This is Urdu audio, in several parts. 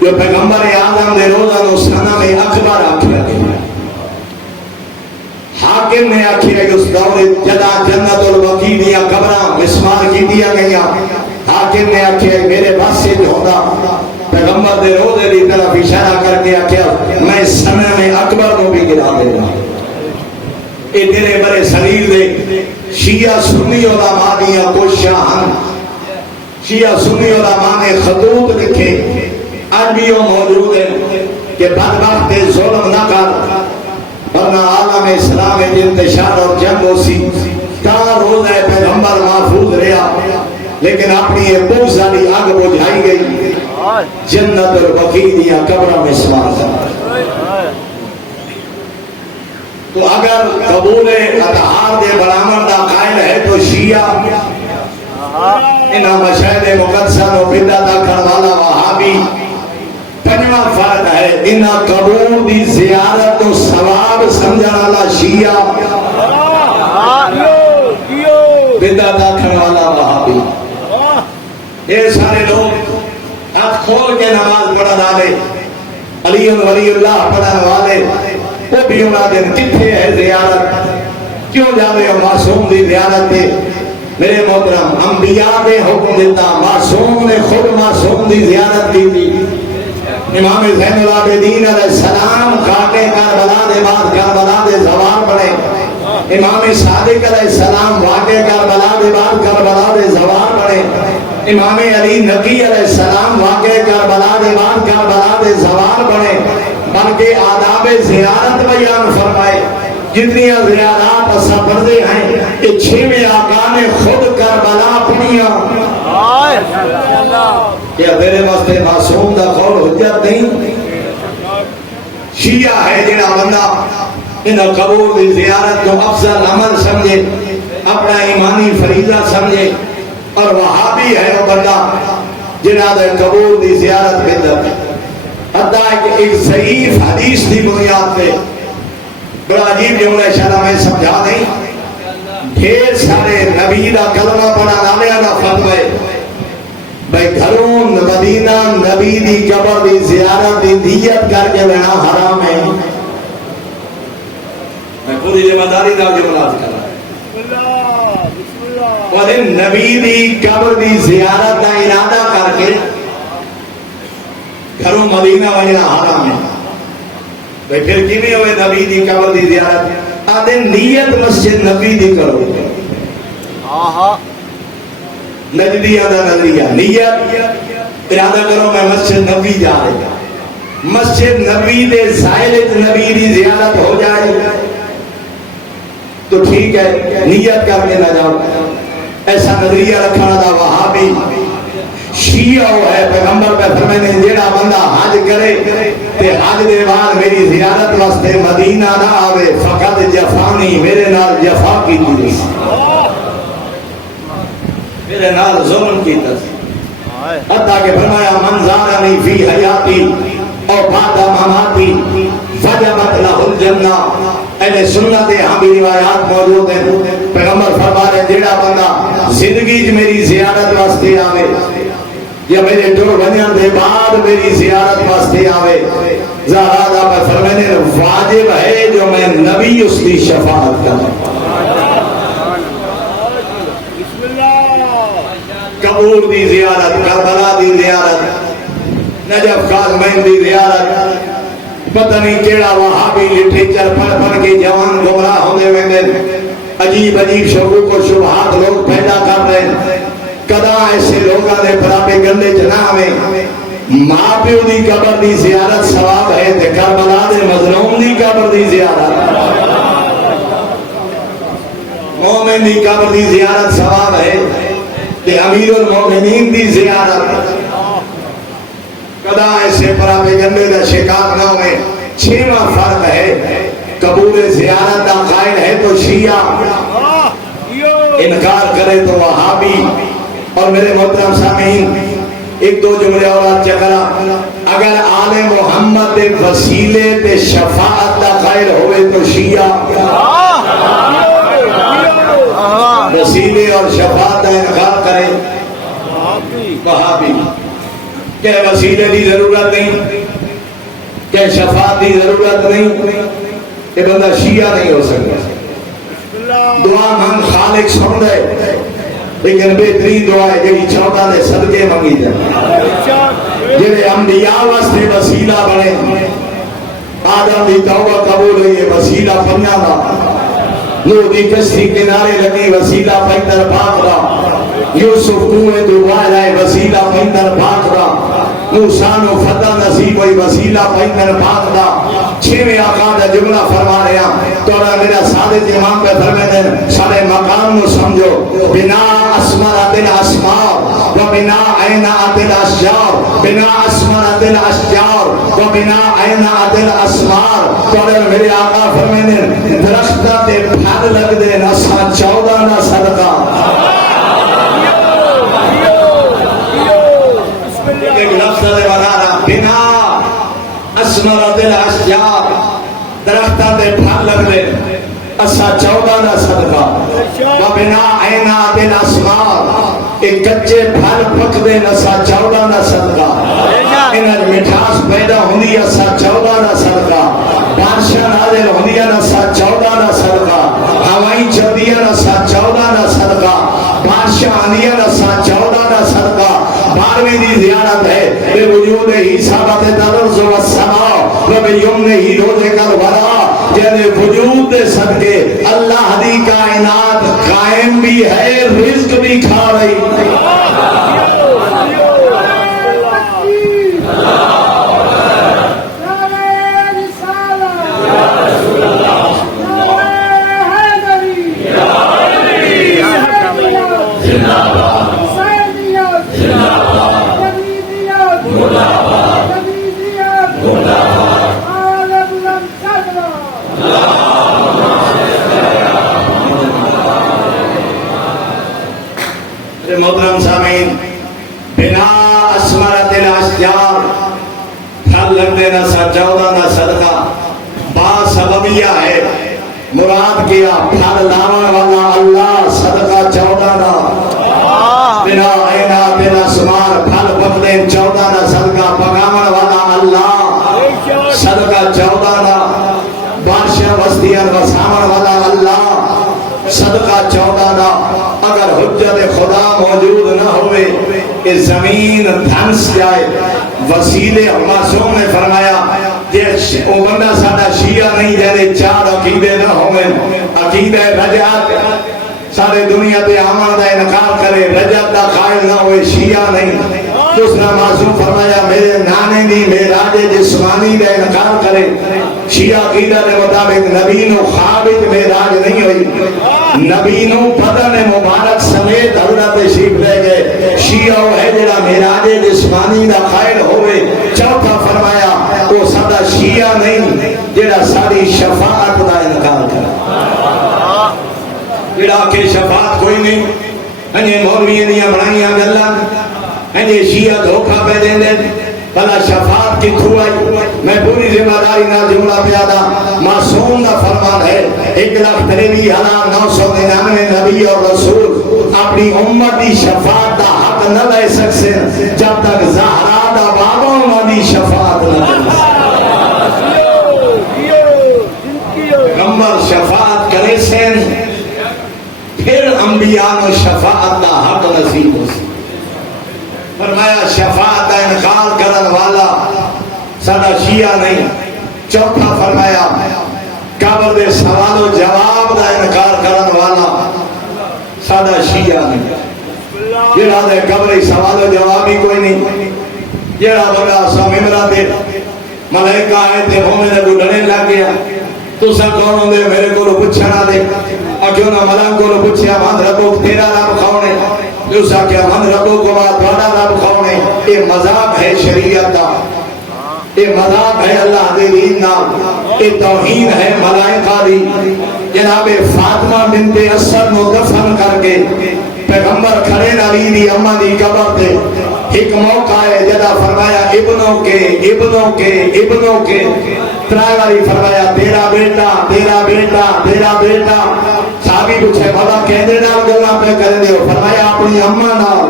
جو پیغمبر اعظم دے روزہ نو سنہ میں اکبر آکھیا گیا، حاکم نے آکھیا کہ اس دور جدا جنت البقیع دیا قبراں مسمار کی دیا گیا، حاکم نے آکھیا میرے بس سے ہوتا، پیغمبر دے روزے دی طرف اشارہ کر کے آکھیا میں سنہ میں اکبر کو بھی گرا دے گا۔ اے تیرے برے صغیر دے شیعہ سنی علماء دیا کوشاں، شیعہ سنی علماء نے خطوط لکھے، آج بھی وہ موجود ہیں کہ بدبخت ظلم نہ کر، ورنہ عالم اسلام انتشار اور جنگ ہو سی، کہاں روزہ پیغمبر محفوظ رہا، لیکن اپنی یہ بغض والی آگ بجھائی گئی، جنت البقیع دیا قبروں میں سمار کر۔ تو اگر قبول اطہار دے برامن دا قائل ہے تو شیعہ انہاں مشاہد مقدسہ نو بدعت آکھن والا وہابی، پنجواں فرق ہے انہاں قبول دی زیارت و ثواب سمجھن والا شیعہ، بدعت آکھن والا وہابی۔ یہ سارے لوگ ہاتھ کھول کے نماز پڑھن والے، علی ولی اللہ پڑھن والے، وہ بھی انہاں دن کتھے ہے زیارت؟ کیوں جاوے ہو معصوم دی زیارت دے؟ میرے محترم انبیاء نے حکم دیتا، معصوم نے خود معصوم دی زیارت کی تھی۔ امام زین العابدین علیہ السلام خاکے کربلا دے بعد کربلا دے زوال پڑے، امام صادق علیہ السلام واقع کربلا دے بعد کربلا دے زوال پڑے، امام علی نقی علیہ السلام واقع کربلا دے بعد کربلا دے زوال پڑے، بلکہ آداب زیارت بیان فرمائے۔ جتنی زیارات اسا پڑھتے ہیں کہ چھویں آقا نے خود کربلا پڑھیاں، کیا میرے واسطے معصوم دا قول حجت نہیں؟ شیعہ ہے جنہاں بندہ انہاں قبور دی زیارت کو افضل عمل سمجھے، اپنا ایمانی فریضہ سمجھے، اور وہابی ہے وہ بندہ جنہاں دے قبور دی زیارت بدعت ہے۔ حتیٰ کہ ایک ضعیف حدیث دی بنیاد پہ، بڑا عجیب جملہ شرح میں سمجھا نہیں، ڈھیر سارے نبی دا کلمہ پڑھا نالیہ دا فتوہ ہے بھئی گھروں مدینہ نبی دی قبر دی زیارت دی نیت کر کے لینا حرام ہے۔ میں پوری ذمہ-داری دا جملہ کر رہا ہوں، اور نبی دی قبر دی زیارت دا ارادہ کر کے گھروں مدینہ وجنا حرام ہے۔ بھئی پھر کیویں ہوئے نبی دی قبر دی زیارت؟ آدھے نیت مسجد نبی دی کرو، نجدیہ دا نظریہ، نیت ارادہ کرو میں مسجد نبی جا رہا، مسجد نبی دے زائلت نبی دی زیارت ہو جائے تو ٹھیک ہے، نیت کر کے نہ جاؤ۔ ایسا نظریہ رکھنا دا وہابی شیعہ ہے۔ پیغمبر پہ فرمانے جیڑا بندہ حج کرے تے حج دے بعد میری زیارت واسطے مدینہ نہ آوے فقط جفانی، میرے نال جفا کی تھی، میرے نال ظلم کی تھی۔ حتیٰ کہ فرمایا من زارنی فی حیاتی اور بعد مماتی وجبت لہ الجنہ۔ اہل سنت ہاں بھی روایات موجود ہیں، پیغمبر فرما رہے جیڑا بندہ زندگی چ میری زیارت واسطے آوے یا میرے ٹر بنیان دے بعد میری زیارت واسطے آوے، زہرا پر فرمانے واجب ہے جو میں نبی اس کی شفاعت کروں۔ قبور دی زیارت، کربلا دی زیارت، نجف کاظمین دی زیارت، پتہ نہیں کیڑا وہابی لٹریچر پڑھ کے جوان گمراہ ہونے میں عجیب عجیب شکوک و شبہات لوگ پیدا کر رہے ہیں۔ کدا ایسے لوگاں نے پراپیگنڈے جناح میں ماں پیو دی قبر دی زیارت ثواب ہے تے کربلا دے مظلوم دی قبر دی زیارت، مومن دی قبر دی زیارت ثواب ہے تے امیر المومنین دی زیارت۔ کدا ایسے پراپیگنڈے دا شکار نہ ہوئے۔ چھواں فرق ہے قبول زیارت دا قائل ہے تو شیعہ، انکار کرے تو وہابی۔ اور میرے محترم سامعین ایک دو جملے اور چکرا، اگر آل محمد دے وسیلے تے شفاعت دا قائل ہوئے تو شیعہ، وسیلے اور شفاعت دا انکار کرے وہابی۔ کہ وسیلے کی ضرورت نہیں، کہ شفاعت کی ضرورت نہیں، کہ بندہ شیعہ نہیں ہو سکتا۔ دعا من خالق سن دے، لیکن بہترین دعا ہے جی 14 دے صدقے منگی جائے، جڑے انبیاء واسطے وسیلہ بنے۔ آدم دی توبہ قبول ہوئی ہے وسیلہ پنجاں دا، نوح دی کشتی کنارے لگی وسیلہ پیندر پاک دا، یوسف کنویں تو باہر آئے وسیلہ پیندر پاک دا، موسیٰ نو فتح نصیب ہوئی وسیلہ پیندر پاک دا۔ چھویں آقا دا جملہ فرما رہے ہیں، توڑا میرا سادت امام پہ فرمے دیں سارے مقام نو سمجھو، بنا اسمرات الاسمار و بنا عینات الاشجار، بنا اسمرات الاشجار و بنا عینات الاسمار۔ توڑا میرے آقا فرمے دیں درختہ تے پھل لگ دے نسا 14 نہ صدقہ۔ ایک لفظ دے بنانا بنا اسمرات الاشجار، درختہ تے پھل لگ دے اسا 14 نہ صدقہ۔ و بنا عینات الاسمار، ایک کچے پھل پک دے نسا 14 نہ صدقہ۔ انہاں مٹھاس پیدا ہوندی اسا 14 نہ صدقہ۔ بارشاں نازل ہوندی نسا 14 نہ صدقہ۔ ہوائیں چلدیاں نسا 14 نہ صدقہ۔ بارشاں آندیاں نسا 14 نہ صدقہ۔ 12ویں دی زیارت ہے بے وجود ہی ثابت درز و السماء و بے یمن ہی روز کر ورا، جیسے وجود دے صدقے اللہ دی کائنات قائم بھی ہے، رزق بھی کھا رہی۔ محترم سامعین، بنا اسمرات الاشجار، پھل لگ دینا سا 14 نہ صدقہ، با سببیہ ہے، مراد کیا پھل لاون والا اللہ، صدقہ 14 نہ۔ بنا عینات الاسمار، پھل پک دیں 14 نہ صدقہ، پکاون والا اللہ، صدقہ 14 نہ۔ بارشاں وسطیاں وساون والا اللہ، صدقہ 14 نہ۔ اگر حجت خدا موجود نہ ہوئے کہ زمین دھنس جائے، وسیلے معصوم نے فرمایا وہ بندہ ساڈا شیعہ نہیں جیسے 4 عقیدے نہ ہوئے، عقیدہ رجعت سارے دنیا تے آمن دا انکار کرے، رجعت دا قائل نہ ہوئے، شیعہ نہیں۔ دوسرا معصوم فرمایا میرے نانے دی معراج جسمانی دا انکار کرے، شیعہ عقیدہ کے مطابق نبی نو خواب وچ معراج نہیں ہوئی، نبی نو بدن مبارک سمیت حضرت تشریف لے گئے، شیعہ وہ ہے جڑا معراج جسمانی دا قائل ہوئے۔ چوتھا فرمایا وہ سدا شیعہ نہیں جڑا ساری شفاعت دا انکار کرے، جڑا کہ شفاعت کوئی نہیں، ہنجے مولویوں دیاں بنائیاں گلاں، ہنجے شیعہ دھوکا پہ دیں دیں، بلا شفاعت کی تھوائی۔ میں پوری ذمہ داری نہ جملہ پیادا، معصوم نہ فرمان ہے 1,93,999 نبی اور رسول اپنی امت کی شفاعت دا حق نہ لے سکتے جب تک زہرا دا بابا دی شفاعت نہ لے سکتے۔ پیغمبر شفاعت کرے سین، پھر انبیاء و شفاعت دا حق نصیب ہو سکتے۔ فرمایا شفاعت دا انکار کرن والا ساڈا شیعہ نہیں۔ چوتھا فرمایا قبر دے سوال و جواب دا انکار کرن والا ساڈا شیعہ نہیں۔ جڑا دے قبر سوال و جواب ہی کوئی نہیں، جڑا بندہ سمندرا دے ملائکہ آئے تے مومن کو ڈرنے لگ گیا، تساں کون ہوندے میرے کو پوچھنا دے، اکیوں نہ ملائکہ کو پوچھیا من ربو تیرا رب کون ہے، دوسرا کیا من ربو کو بات بڑا رب کون ہے۔ یہ مذاق ہے شریعت کا، یہ مذاق ہے اللہ دے دین نال، یہ توہین ہے ملائکہ دی۔ جناب فاطمہ بنت اسد نو دفن کر کے پیغمبر کھڑے نبی دی اماں دی قبر تے، ایک موقع ہے جدا فرمایا ابنوں کے ابنوں کے ابنوں کے، ترائے باری فرمایا تیرا بیٹا تیرا بیٹا تیرا بیٹا۔ صحابی پوچھے مولا کہندے نال گلاں پہ کرے دیو، فرمایا اپنی اماں نال۔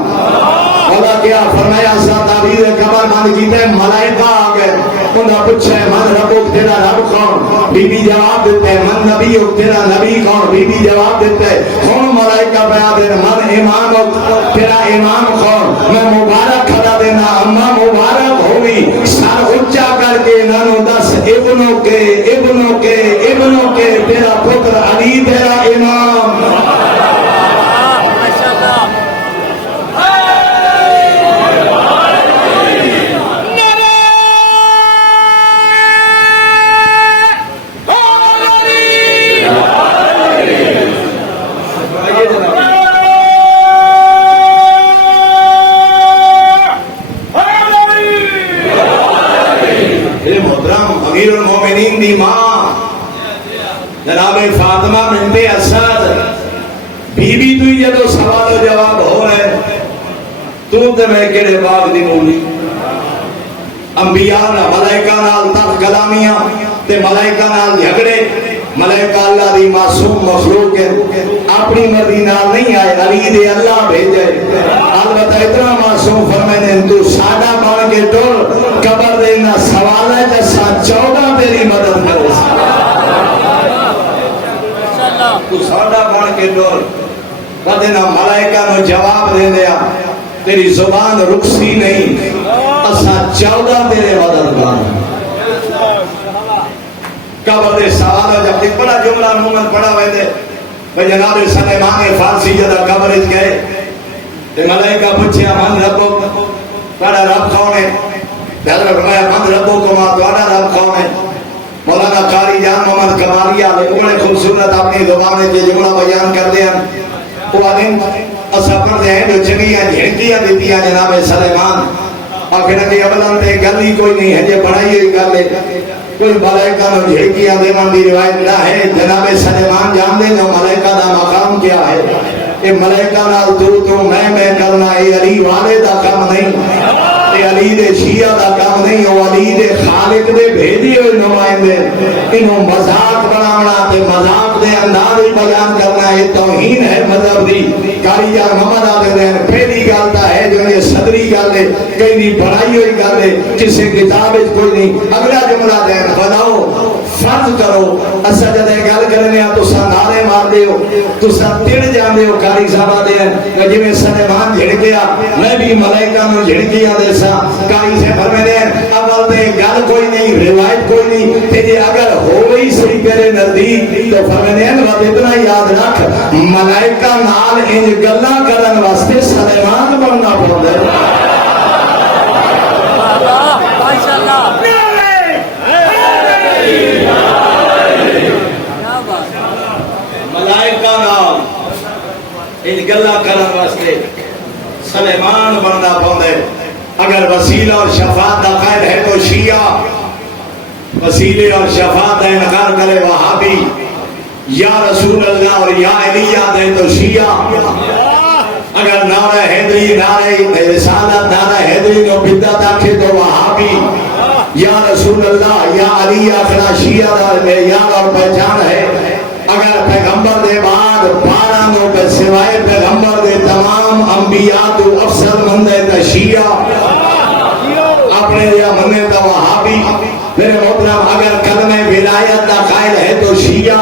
مولا کیا فرمایا سا تعبیر قبر اعلان کیتا ہے ملائکہ آ گئے انہاں پوچھا ہے من ربک تیرا رب کون بی بی جواب دیتا ہے من نبیک تیرا نبی کون بی بی جواب دیتا ہے ہن ملائکہ بیان دے من امام تیرا امام کون میں مبارک کھڑا دینا اما مبارک ہوئی سر اونچا کر کے انہوں دس ابنوں کے تیرا پتر علی تیرا امام امیر المومنین دی ماں جناب فاطمہ بنت اسد بی بی تو جدو سوال و جواب ہو رہے تو تے میں کہڑے باغ دی مولی انبیاء نہ ملائکہ نال تک کلامیاں تے ملائکہ نال جھگڑے ملائکہ اللہ دی معصوم مخلوق ہے اپنی مرضی نال نہیں آئے علی دے اللہ بھیجے البتہ اتنا معصوم فرمائے تو سادہ بن کے ٹر قبر دینا سوال ہے جیسا 14 تیری مدد کرے تو سادہ بن کے ٹر بدنا ملائکہ نو جواب دے دیا تیری زبان رکسی نہیں اسا 14 تیرے مدد کرے قبر دے سوال ہے جب ایک بڑا جملہ مومن پڑھا ہوئے تھے وہ جناب سلیمان فارسی جدہ قبر اچ گئے تے ملائکہ پوچھیا من ربک تہاڈا رب کون ہے حضرت فرمایا من ربک ما تہاڈا رب کون ہے مولانا قاری جان محمد کمالیہ بڑے خوبصورت اپنی زبان وچ جملہ بیان کردے ہیں وہ دن اسا پڑھدے ہیں جو چنگیاں جھڑکیاں دتیاں جناب سلیمان آخر کہ اولن تے گل ہی کوئی نہیں ہے جے بڑائی ہوئی گل ہے کوئی ملائکہ نو جھڑکیاں دیوان دی روایت نہ ہے جناب سلیمان جان دے جو ملائکہ دا مقام کیا ہے یہ ملائکہ نال تو میں کرنا ہے علی والے دا کام نہیں یہ علی دے شیعہ دا کام نہیں وہ علی دے خالق دے بھیجے ہوئے نمائندے انہوں مذاق بناونا تے مذاق دے انداز بیان کرنا ہے توہین ہے مذہب دی کاری جان محمد آدھے دین پہلی گالتا ہے جو یہ صدری گال ہے کہیں نہیں بڑھائی ہوئی گال ہے کسی کتاب کوئی نہیں اگلا جملہ دین بناؤ فرض کرو اسا جدے گل کرنے تو سا نعرے مار دے ہو تو سا تڑ جان دے ہو کاری صاحبہ دے ہیں جی میں سلیمان جھڑ گیا میں بھی ملائکہ میں جھڑ گیا دے سا کاری سے فرمے دے اول دے گل کوئی نہیں روایت کوئی نہیں تیجے اگر ہوئی سی تیرے نزدیک تو فرمے دے وقت اتنا یاد رکھ ملائکہ نال انج گلہ کرن واسطے سلیمان بننا پڑ دے ملائکہ نال ان گلہ کرن واسطے سلیمان بننا پوندے اگر وسیلہ اور شفاعت دا قائل ہے تو شیعہ وسیلے اور شفاعت دا انکار کرے وہابی یا رسول اللہ اور یا علیہ دے تو شیعہ اگر نعرہ حیدری نعرہ رسالت نعرہ حیدری کو بدعت آکھے تو وہابی یا رسول اللہ یا علی آخرہ شیعہ دار میں یاد اور پہچان ہے اگر پیغمبر دے بعد بارانوں پہ سوائے پیغمبر دے تمام انبیاء تو افسر مندے تا شیعہ اپنے یا مندے تا وہابی میرے محترم اگر کلمہ ولایت دا قائل ہے تو شیعہ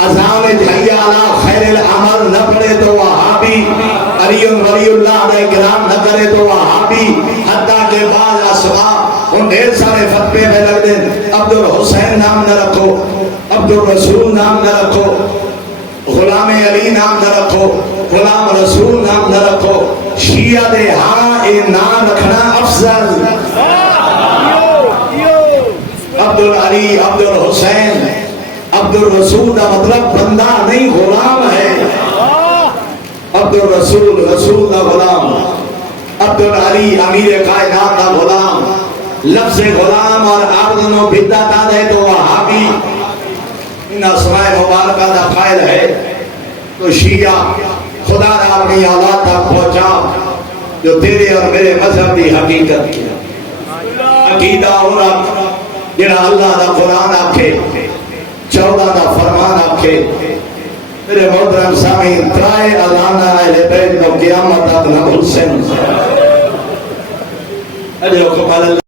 اذان جھیا علی خیر العمل نہ پڑے تو وہابی علی ولی اللہ دے کرام نہ کرے تو وہابی حتیٰ کہ بعض اسماء ان ڈھیر سارے فتوے میں لگ دیں عبد الحسین نام نہ رکھو عبد الرسول نام نہ رکھو غلام علی نام نہ رکھو غلام رسول نام نہ رکھو شیعہ دے ہاں اے نام رکھنا افضل عبد العلی عبد الحسین عبد الرسول کا مطلب بندہ نہیں غلام ہے عبد الرسول رسول کا غلام عبد العلی امیر کائنات کا غلام لفظ غلام اور عبد نو بدعت ہے تو وہابی ان اسماء مبارکہ کا قائل ہے تو شیعہ خدا نے اپنی اولاد تک پہنچا جو تیرے اور میرے مذہب کی حقیقت کی عقیدہ اور جڑا اللہ دا قرآن آکھے 14 دا فرمان آکھے میرے محترم سامعین ترائے اعلان اہل بیت کو قیامت تک نہ بھول سے اجرکم علی اللہ.